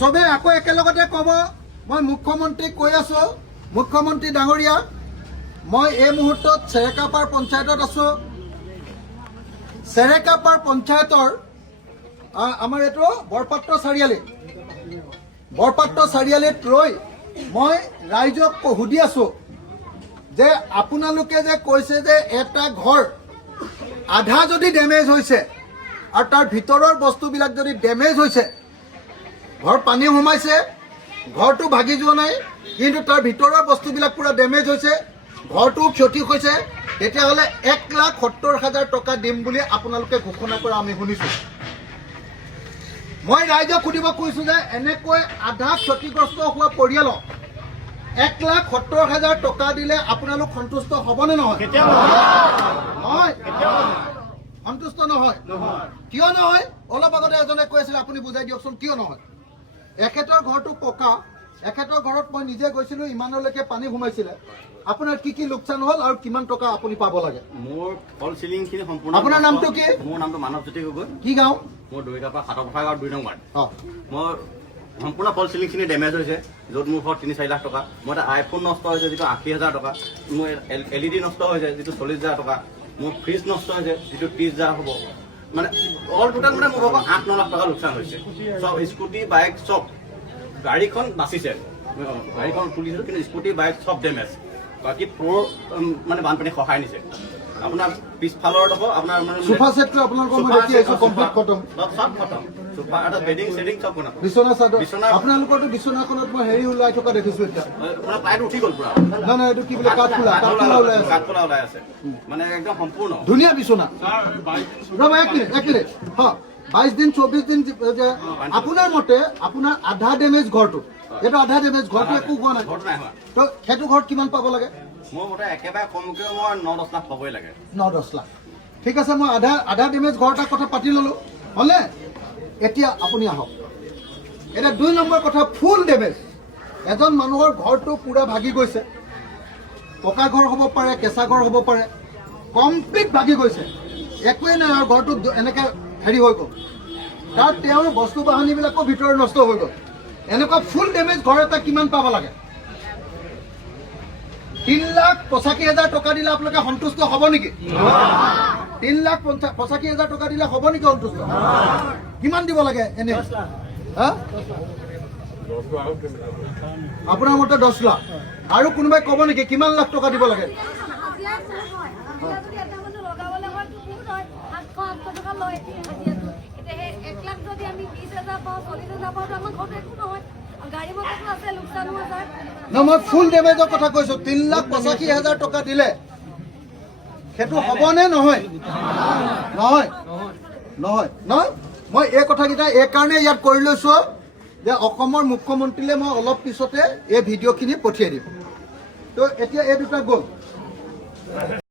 সবে আকৌ একেলগতে ক'ব মই মুখ্যমন্ত্ৰীক কৈ আছো, মুখ্যমন্ত্ৰী ডাঙৰীয়া মই এই মুহূৰ্তত চেৰেকাপাৰ পঞ্চায়তত আছো। চেৰেকাপাৰ পঞ্চায়তৰ আমাৰ এইটো বৰপাত্ৰ চাৰিআলিত ৰৈ মই ৰাইজক সুধি আছো যে আপোনালোকে যে কৈছে যে এটা ঘৰ আধা যদি ডেমেজ হৈছে আৰু তাৰ ভিতৰৰ বস্তুবিলাক যদি ডেমেজ হৈছে, ঘৰ পানী সোমাইছে, ঘৰটো ভাগি যোৱা নাই কিন্তু তাৰ ভিতৰৰ বস্তুবিলাক পুৰা ডেমেজ হৈছে, ঘৰটো ক্ষতি হৈছে, তেতিয়াহ'লে 1,70,000 টকা দিম বুলি আপোনালোকে ঘোষণা কৰা আমি শুনিছোঁ। মই ৰাইজক সুধিব খুজিছোঁ যে এনেকৈ আধা ক্ষতিগ্ৰস্ত হোৱা পৰিয়ালক 1,70,000 টকা দিলে আপোনালোক সন্তুষ্ট হ'বনে নহয়? নহয়, সন্তুষ্ট নহয়। কিয় নহয়? অলপ আগতে এজনে কৈ আছিলে, আপুনি বুজাই দিয়কচোন কিয় নহয়। এখেতৰ ঘৰটো পকা, এখেতৰ ঘৰত মই নিজে গৈছিলোঁ, ইমানলৈকে পানী সোমাইছিলে। আপোনাৰ কি কি লোকচান হ'ল আৰু কিমান টকা আপুনি পাব লাগে? মোৰ ফল চিলিংখিনি সম্পূৰ্ণ। আপোনাৰ নামটো কি? মোৰ নামটো মানৱজ্যোতি গগৈ। কি গাঁও? মোৰ দৈগাপা সাতপথাৰ গাঁৱৰ 2 নং ৱাৰ্ড। মোৰ সম্পূৰ্ণ ফল চিলিংখিনি ডেমেজ হৈছে, য'ত মোৰ ঘৰত 3-4 লাখ টকা। মোৰ এটা আইফোন নষ্ট হৈছে যিটো 80,000 টকা, মোৰ LED নষ্ট হৈছে যিটো 40,000 টকা, মোৰ ফ্ৰিজ নষ্ট হৈছে যিটো 30,000 হ'ব। মানে অল টোটেল মানে মোৰ ঘৰত 8-9 লাখ টকা লোকচান হৈছে। চব স্কুটি বাইক চব, গাড়ীখন বাচিছে, গাড়ীখন তুলিছোঁ কিন্তু স্কুটি বাইক চব ডেমেজ। বাকী ফ্ল'ৰ মানে বানপানী খহাই নিছে। আপোনাৰ পিছফালৰ ডোখৰ আপোনাৰ মানে সোফা সেটটো আপোনালোকৰ মই দেখি আছো কমপ্লিট খতম, চব খতম। সোফা এটা বেডিং চেডিং চব বনাব। বিছনা চাদৰ, আপোনালোকৰতো বিছনাখনত মই হেৰি ওলাই থকা দেখিছো এতিয়া, মানে প্লাইটো উঠি গ'ল পুৰা। নাই নাই, এইটো কি বোলে কাঠফুলা ওলাই আছে, কাঠফুলা ওলাই আছে, মানে একদম সম্পূৰ্ণ ধুনীয়া বিছনা। ৰ'বা এক মিনিট, হয় 22 দিন 24 দিন যে আপোনাৰ মতে আপোনাৰ আধা ডেমেজ ঘৰটো, এইটো আধা ডেমেজ ঘৰটো একো হোৱা নাই, ঘৰটো নাই হোৱা। তো সেইটো ঘৰত কিমান পাব লাগে? মোৰ মতে একেবাৰে কমকৈ মই 9-10 লাখ পাবই লাগে। 9-10 লাখ, ঠিক আছে। মই আধা ডেমেজ ঘৰ এটাৰ কথা পাতি ল'লো, হ'লে এতিয়া আপুনি আহক। এতিয়া 2 নম্বৰ কথা, ফুল ডেমেজ। এজন মানুহৰ ঘৰটো পুৰা ভাগি গৈছে, পকা ঘৰ হ'ব পাৰে, কেঁচা ঘৰ হ'ব পাৰে, কমপ্লিট ভাগি গৈছে, একোৱেই নাই আৰু ঘৰটো এনেকৈ হেৰি হৈ গ'ল, তাত তেওঁৰ বস্তু বাহানিবিলাকো ভিতৰত নষ্ট হৈ গ'ল। এনেকুৱা ফুল ডেমেজ ঘৰ এটা কিমান পাব লাগে? 3,85,000 টকা দিলে আপোনালোকে সন্তুষ্ট হ'ব নেকি? 3,85,000 টকা দিলে হ'ব নেকি সন্তুষ্ট? কিমান দিব লাগে এনে? আপোনাৰ মতে 10 লাখ। আৰু কোনোবাই ক'ব নেকি কিমান লাখ টকা দিব লাগে? মই ফুল ডেমেজৰ কথা কৈছো। 3,85,000 টকা দিলে সেইটো হ'বনে নহয়? নহয় নহয় নহয়, মই এই কথাকেইটা এই কাৰণে ইয়াত কৰি লৈছো যে অসমৰ মুখ্যমন্ত্ৰীলৈ মই অলপ পিছতে এই ভিডিঅ'খিনি পঠিয়াই দিম। তো এতিয়া এই দুটা গ'ল।